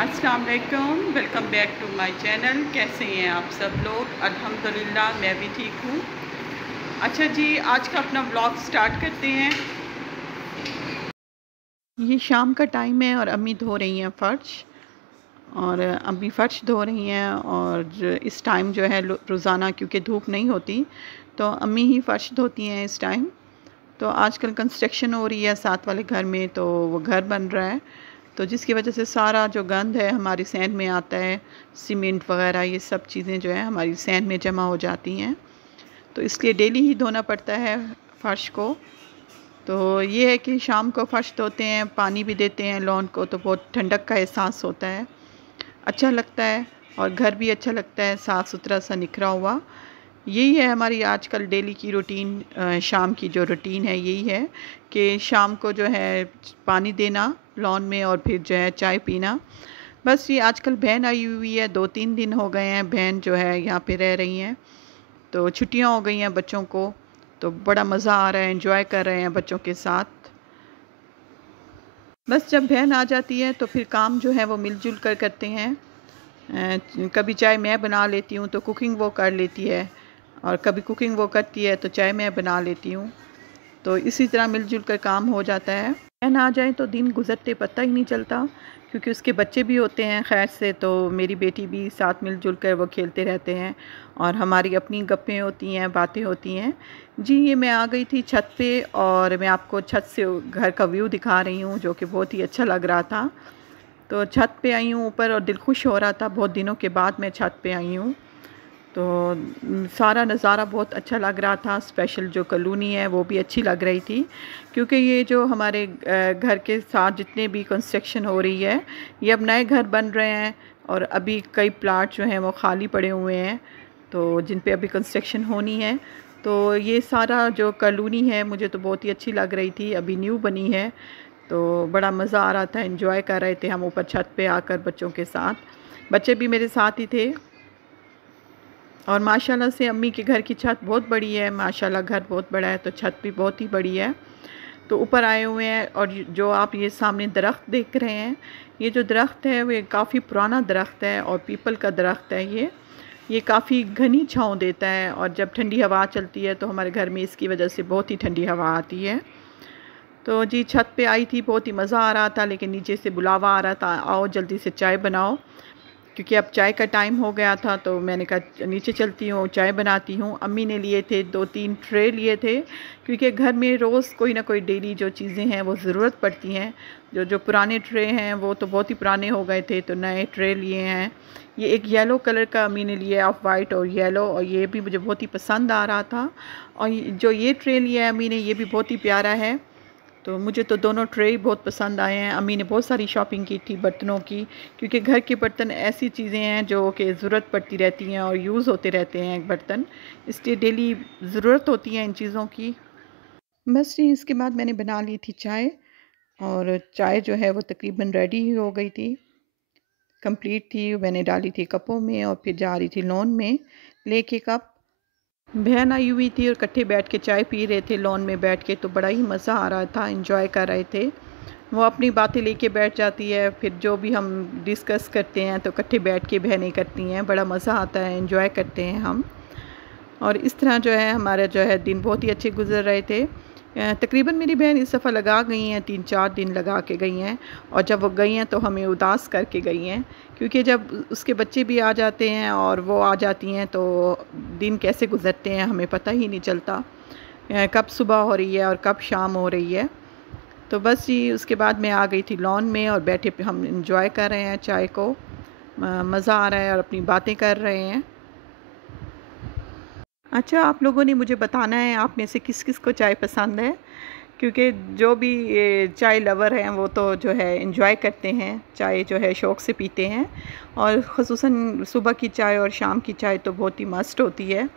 अस्सलाम वालेकुम, welcome back to my channel. कैसे हैं आप सब लोग? अल्हम्दुलिल्लाह मैं भी ठीक हूँ। अच्छा जी, आज का अपना व्लॉग स्टार्ट करते हैं। ये शाम का टाइम है और अम्मी धो रही हैं फ़र्श, और अम्मी फ़र्श धो रही हैं। और इस टाइम जो है रोज़ाना क्योंकि धूप नहीं होती तो अम्मी ही फ़र्श धोती हैं इस टाइम। तो आजकल कंस्ट्रक्शन हो रही है साथ वाले घर में, तो वो घर बन रहा है, तो जिसकी वजह से सारा जो गंद है हमारी सहन में आता है, सीमेंट वगैरह ये सब चीज़ें जो है हमारी सहन में जमा हो जाती हैं, तो इसलिए डेली ही धोना पड़ता है फ़र्श को। तो ये है कि शाम को फ़र्श धोते हैं, पानी भी देते हैं लॉन को, तो बहुत ठंडक का एहसास होता है, अच्छा लगता है, और घर भी अच्छा लगता है साफ़ सुथरा सा निखरा हुआ। यही है हमारी आजकल डेली की रूटीन। शाम की जो रूटीन है यही है कि शाम को जो है पानी देना लॉन में, और फिर जो है चाय पीना। बस ये आजकल बहन आई हुई है, 2-3 दिन हो गए हैं बहन जो है यहाँ पे रह रही हैं, तो छुट्टियाँ हो गई हैं बच्चों को, तो बड़ा मज़ा आ रहा है, एंजॉय कर रहे हैं बच्चों के साथ। बस जब बहन आ जाती है तो फिर काम जो है वो मिलजुल कर करते हैं। कभी चाय मैं बना लेती हूँ तो कुकिंग वो कर लेती है, और कभी कुकिंग वो करती है तो चाय मैं बना लेती हूँ, तो इसी तरह मिलजुल कर काम हो जाता है। बहन आ जाए तो दिन गुजरते पता ही नहीं चलता, क्योंकि उसके बच्चे भी होते हैं खैर से, तो मेरी बेटी भी साथ मिलजुल कर वो खेलते रहते हैं, और हमारी अपनी गप्पें होती हैं, बातें होती हैं। जी, ये मैं आ गई थी छत पे, और मैं आपको छत से घर का व्यू दिखा रही हूँ जो कि बहुत ही अच्छा लग रहा था। तो छत पे आई हूँ ऊपर, और दिल खुश हो रहा था, बहुत दिनों के बाद मैं छत पे आई हूँ, तो सारा नज़ारा बहुत अच्छा लग रहा था। स्पेशल जो कॉलोनी है वो भी अच्छी लग रही थी, क्योंकि ये जो हमारे घर के साथ जितने भी कंस्ट्रक्शन हो रही है, ये अब नए घर बन रहे हैं, और अभी कई प्लाट जो हैं वो खाली पड़े हुए हैं, तो जिन पे अभी कंस्ट्रक्शन होनी है। तो ये सारा जो कॉलोनी है मुझे तो बहुत ही अच्छी लग रही थी, अभी न्यू बनी है, तो बड़ा मज़ा आ रहा था, एंजॉय कर रहे थे हम ऊपर छत पे आकर बच्चों के साथ। बच्चे भी मेरे साथ ही थे, और माशाल्लाह से अम्मी के घर की छत बहुत बड़ी है, माशाल्लाह घर बहुत बड़ा है, तो छत भी बहुत ही बड़ी है। तो ऊपर आए हुए हैं, और जो आप ये सामने दरख्त देख रहे हैं, ये जो दरख्त है वो काफ़ी पुराना दरख्त है, और पीपल का दरख्त है ये काफ़ी घनी छाँव देता है, और जब ठंडी हवा चलती है तो हमारे घर में इसकी वजह से बहुत ही ठंडी हवा आती है। तो जी, छत पे आई थी, बहुत ही मज़ा आ रहा था, लेकिन नीचे से बुलावा आ रहा था, आओ जल्दी से चाय बनाओ, क्योंकि अब चाय का टाइम हो गया था, तो मैंने कहा नीचे चलती हूँ, चाय बनाती हूँ। अम्मी ने लिए थे 2-3 ट्रे लिए थे, क्योंकि घर में रोज़ कोई ना कोई डेली जो चीज़ें हैं वो ज़रूरत पड़ती हैं। जो जो पुराने ट्रे हैं वो तो बहुत ही पुराने हो गए थे, तो नए ट्रे लिए हैं। ये एक येलो कलर का अम्मी ने लिया, ऑफ वाइट और येलो, और ये भी मुझे बहुत ही पसंद आ रहा था। और जो ये ट्रे लिया है अम्मी ने, ये भी बहुत ही प्यारा है, तो मुझे तो दोनों ट्रे ही बहुत पसंद आए हैं। अम्मी ने बहुत सारी शॉपिंग की थी बर्तनों की, क्योंकि घर के बर्तन ऐसी चीज़ें हैं जो कि ज़रूरत पड़ती रहती हैं और यूज़ होते रहते हैं बर्तन, इसलिए डेली ज़रूरत होती है इन चीज़ों की। बस जी, इसके बाद मैंने बना ली थी चाय, और चाय जो है वो तकरीबन रेडी ही हो गई थी, कंप्लीट थी। मैंने डाली थी कपों में, और फिर जा रही थी लॉन में लेके कप। बहन आई हुई थी और इकट्ठे बैठ के चाय पी रहे थे लॉन में बैठ के, तो बड़ा ही मज़ा आ रहा था, एंजॉय कर रहे थे। वो अपनी बातें लेके बैठ जाती है, फिर जो भी हम डिस्कस करते हैं तो इकट्ठे बैठ के बहनें करती हैं, बड़ा मज़ा आता है, एंजॉय करते हैं हम। और इस तरह जो है हमारे जो है दिन बहुत ही अच्छे गुजर रहे थे। तकरीबन मेरी बहन इस दफ़ा लगा गई हैं, 3-4 दिन लगा के गई हैं, और जब वो गई हैं तो हमें उदास करके गई हैं, क्योंकि जब उसके बच्चे भी आ जाते हैं और वो आ जाती हैं तो दिन कैसे गुजरते हैं हमें पता ही नहीं चलता, कब सुबह हो रही है और कब शाम हो रही है। तो बस जी, उसके बाद मैं आ गई थी लॉन में, और बैठे पे हम इंजॉय कर रहे हैं चाय को, मज़ा आ रहा है, और अपनी बातें कर रहे हैं। अच्छा, आप लोगों ने मुझे बताना है आप में से किस किस को चाय पसंद है, क्योंकि जो भी ये चाय लवर हैं वो तो जो है एंजॉय करते हैं, चाय जो है शौक़ से पीते हैं, और ख़ुसूसन सुबह की चाय और शाम की चाय तो बहुत ही मस्ट होती है।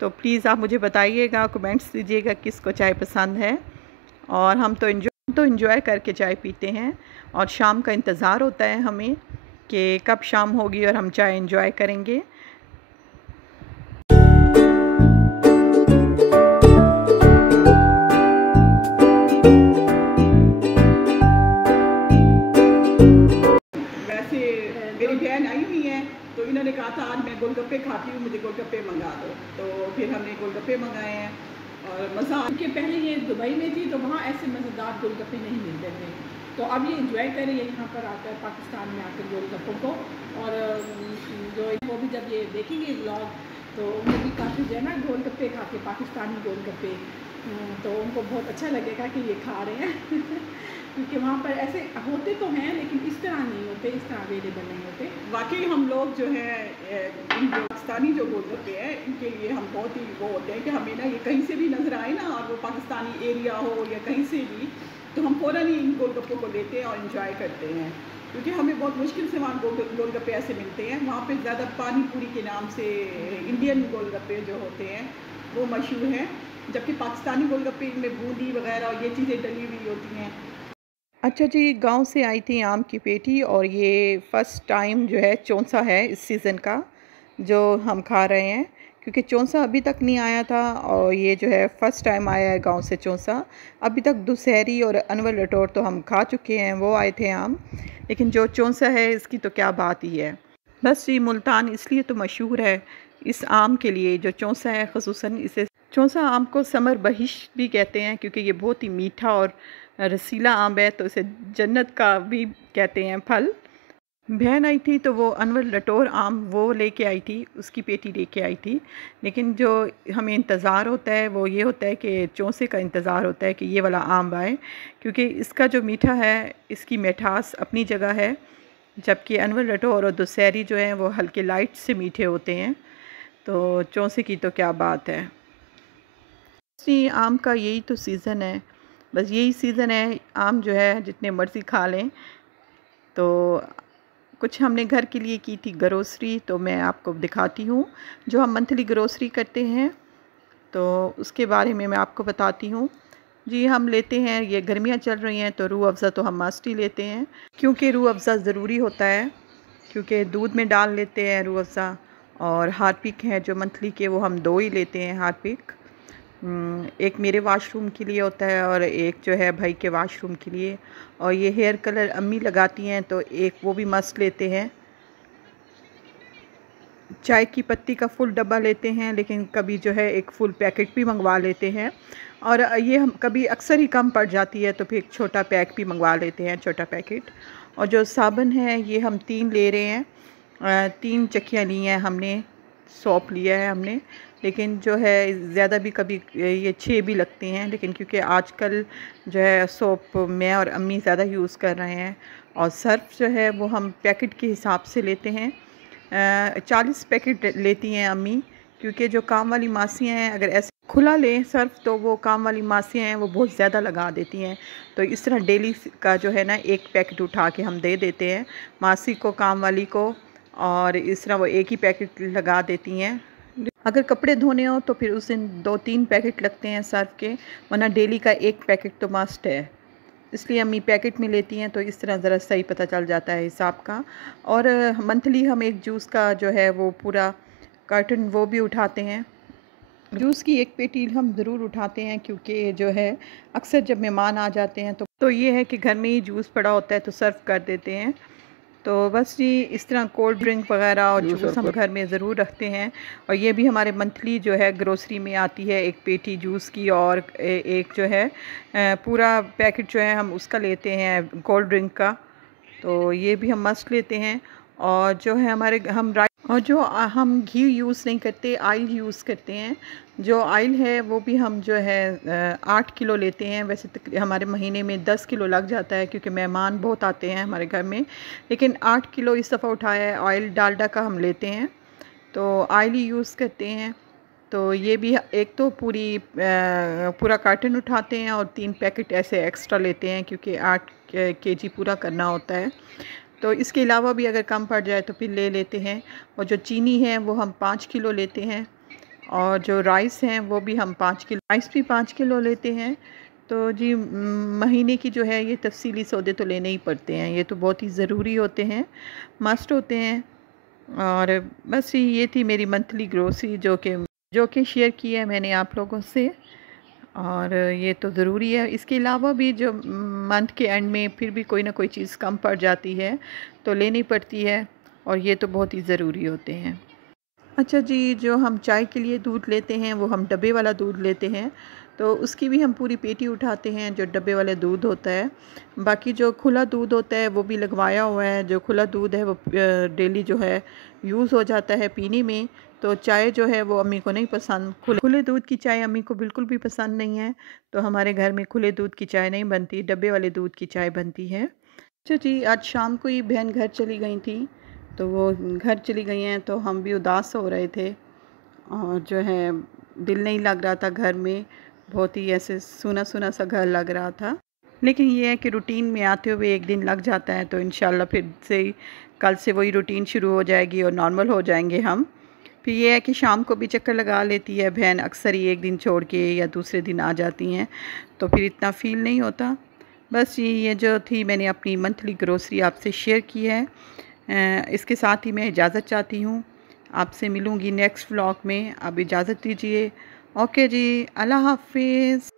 तो प्लीज़ आप मुझे बताइएगा, कमेंट्स दीजिएगा किसको चाय पसंद है। और हम तो एंजॉय करके चाय पीते हैं, और शाम का इंतज़ार होता है हमें कि कब शाम होगी और हम चाय एंजॉय करेंगे। वैसे था आज मैं गोलगप्पे खाती हूँ, मुझे गोलगप्पे मंगा दो। तो फिर हमने गोलगप्पे मंगाए हैं और मज़ा। क्योंकि पहले ये दुबई में थी तो वहाँ ऐसे मज़ेदार गोलगप्पे नहीं मिलते थे, तो अब ये इंजॉय करें यहाँ पर आकर, पाकिस्तान में आकर गोलगप्पों को। और जो वो भी जब ये देखेंगे व्लॉग तो उन्हें भी काफ़ी जो है ना गोलगप्पे खा के, पाकिस्तानी गोलगप्पे, तो उनको बहुत अच्छा लगेगा कि ये खा रहे हैं क्योंकि वहाँ पर ऐसे होते तो हैं लेकिन इस तरह नहीं होते, इस तरह अवेलेबल नहीं होते। वाकई हम लोग जो है इन पाकिस्तानी जो गोलगप्पे हैं इनके लिए हम बहुत ही वो होते हैं कि हमें ना ये कहीं से भी नज़र आए ना, और वो पाकिस्तानी एरिया हो या कहीं से भी, तो हम फ़ौरन ही इन गोलगप्पों को लेते हैं और इंजॉय करते हैं। क्योंकि हमें बहुत मुश्किल से वहाँ गोलगप्पे ऐसे मिलते हैं। वहाँ पे ज़्यादा पानी पूरी के नाम से इंडियन गोलगप्पे जो होते हैं वो मशहूर हैं, जबकि पाकिस्तानी गोलगप्पे इनमें बूंदी वगैरह और ये चीज़ें डली हुई होती हैं। अच्छा जी, गांव से आई थी आम की पेटी और ये फ़र्स्ट टाइम जो है चौंसा है इस सीज़न का जो हम खा रहे हैं, क्योंकि चौंसा अभी तक नहीं आया था और ये जो है फ़र्स्ट टाइम आया है गांव से चौंसा। अभी तक दुशहरी और अनवर लटोर तो हम खा चुके हैं, वो आए थे आम, लेकिन जो चौंसा है इसकी तो क्या बात ही है। बस ये मुल्तान इसलिए तो मशहूर है इस आम के लिए, जो चौंसा है ख़ुसूसन। इसे चौंसा आम को समर बहिश भी कहते हैं क्योंकि ये बहुत ही मीठा और रसीला आम है, तो इसे जन्नत का भी कहते हैं फल। बहन आई थी तो वो अनवर लटोर आम वो लेके आई थी, उसकी पेटी लेके आई थी। लेकिन जो हमें इंतज़ार होता है वो ये होता है कि चौंसे का इंतज़ार होता है कि ये वाला आम आए, क्योंकि इसका जो मीठा है, इसकी मिठास अपनी जगह है, जबकि अनवर लटोर और दुशहरी जो हैं वो हल्के लाइट से मीठे होते हैं। तो चौंसे की तो क्या बात है। जी, आम का यही तो सीज़न है, बस यही सीज़न है, आम जो है जितने मर्ज़ी खा लें। तो कुछ हमने घर के लिए की थी ग्रोसरी, तो मैं आपको दिखाती हूँ। जो हम मंथली ग्रोसरी करते हैं तो उसके बारे में मैं आपको बताती हूँ। जी, हम लेते हैं, ये गर्मियाँ चल रही हैं तो रूह अफ़ज़ा तो हम मस्ट ही लेते हैं, क्योंकि रूह अफ़ज़ा ज़रूरी होता है, क्योंकि दूध में डाल लेते हैं रूह अफ़ज़ा। और हार्पिक है जो मंथली के, वो हम 2 ही लेते हैं हार्पिक। एक मेरे वाशरूम के लिए होता है और एक जो है भाई के वाशरूम के लिए। और ये हेयर कलर अम्मी लगाती हैं तो एक वो भी मस्त लेते हैं। चाय की पत्ती का फुल डब्बा लेते हैं, लेकिन कभी जो है एक फुल पैकेट भी मंगवा लेते हैं। और ये हम कभी अक्सर ही कम पड़ जाती है तो फिर एक छोटा पैक भी मंगवा लेते हैं, छोटा पैकेट। और जो साबुन है ये हम 3 ले रहे हैं, 3 चक्कियाँ ली हैं हमने, सौंप लिया है हमने। लेकिन जो है ज़्यादा भी कभी ये 6 भी लगते हैं, लेकिन क्योंकि आजकल जो है सोप मैं और अम्मी ज़्यादा यूज़ कर रहे हैं। और सर्फ़ जो है वो हम पैकेट के हिसाब से लेते हैं, 40 पैकेट लेती हैं अम्मी, क्योंकि जो काम वाली मासियाँ हैं अगर ऐसे खुला लें सर्फ़ तो वो काम वाली मासियाँ हैं वो बहुत ज़्यादा लगा देती हैं। तो इस तरह डेली का जो है ना एक पैकेट उठा के हम दे देते हैं मासी को, काम वाली को, और इस तरह वो एक ही पैकेट लगा देती हैं। अगर कपड़े धोने हो तो फिर उस दिन 2-3 पैकेट लगते हैं सर्फ़ के, वरना डेली का एक पैकेट तो मस्ट है। इसलिए अम्मी पैकेट में लेती हैं, तो इस तरह ज़रा सही पता चल जाता है हिसाब का। और मंथली हम एक जूस का जो है वो पूरा कार्टन वो भी उठाते हैं। जूस की एक पेटी हम ज़रूर उठाते हैं, क्योंकि जो है अक्सर जब मेहमान आ जाते हैं तो ये है कि घर में ही जूस पड़ा होता है तो सर्व कर देते हैं। तो बस जी, इस तरह कोल्ड ड्रिंक वगैरह और जूस हम घर में ज़रूर रखते हैं। और ये भी हमारे मंथली जो है ग्रोसरी में आती है, एक पेटी जूस की, और एक जो है पूरा पैकेट जो है हम उसका लेते हैं कोल्ड ड्रिंक का, तो ये भी हम मस्ट लेते हैं। और जो है हमारे हम और जो हम घी यूज़ नहीं करते, आयल यूज़ करते हैं। जो आयल है वो भी हम जो है 8 किलो लेते हैं। वैसे हमारे महीने में 10 किलो लग जाता है, क्योंकि मेहमान बहुत आते हैं हमारे घर में, लेकिन 8 किलो इस दफ़ा उठाया है। ऑयल डालडा का हम लेते हैं, तो ऑयल ही यूज़ करते हैं। तो ये भी एक तो पूरा कार्टन उठाते हैं और 3 पैकेट ऐसे एक्स्ट्रा लेते हैं, क्योंकि 8 केजी पूरा करना होता है। तो इसके अलावा भी अगर कम पड़ जाए तो फिर ले लेते हैं। और जो चीनी है वो हम 5 किलो लेते हैं, और जो राइस हैं वो भी हम 5 किलो, राइस भी 5 किलो लेते हैं। तो जी, महीने की जो है ये तफसीली सौदे तो लेने ही पड़ते हैं, ये तो बहुत ही ज़रूरी होते हैं, मस्ट होते हैं। और बस ये थी मेरी मंथली ग्रोसरी जो कि शेयर की है मैंने आप लोगों से। और ये तो ज़रूरी है। इसके अलावा भी जो मंथ के एंड में फिर भी कोई ना कोई चीज़ कम पड़ जाती है तो लेनी पड़ती है। और ये तो बहुत ही ज़रूरी होते हैं। अच्छा जी, जो हम चाय के लिए दूध लेते हैं वो हम डब्बे वाला दूध लेते हैं, तो उसकी भी हम पूरी पेटी उठाते हैं जो डब्बे वाले दूध होता है। बाकी जो खुला दूध होता है वो भी लगवाया हुआ है, जो खुला दूध है वो डेली जो है यूज़ हो जाता है पीने में। तो चाय जो है वो अम्मी को नहीं पसंद, खुले दूध की चाय अम्मी को बिल्कुल भी पसंद नहीं है, तो हमारे घर में खुले दूध की चाय नहीं बनती, डब्बे वाले दूध की चाय बनती है। अच्छा जी, आज शाम को ही बहन घर चली गई थी, तो वो घर चली गई हैं तो हम भी उदास हो रहे थे और जो है दिल नहीं लग रहा था घर में, बहुत ही ऐसे सूना-सूना सा घर लग रहा था। लेकिन ये है कि रूटीन में आते हुए एक दिन लग जाता है, तो इंशाल्लाह फिर से कल से वही रूटीन शुरू हो जाएगी और नॉर्मल हो जाएंगे हम। फिर ये है कि शाम को भी चक्कर लगा लेती है बहन, अक्सर ही एक दिन छोड़ के या दूसरे दिन आ जाती हैं, तो फिर इतना फ़ील नहीं होता। बस ये जो थी मैंने अपनी मंथली ग्रोसरी आपसे शेयर की है। इसके साथ ही मैं इजाज़त चाहती हूँ, आपसे मिलूँगी नेक्स्ट व्लॉग में। अब इजाज़त दीजिए। ओके जी, अल्लाह हाफ़िज़।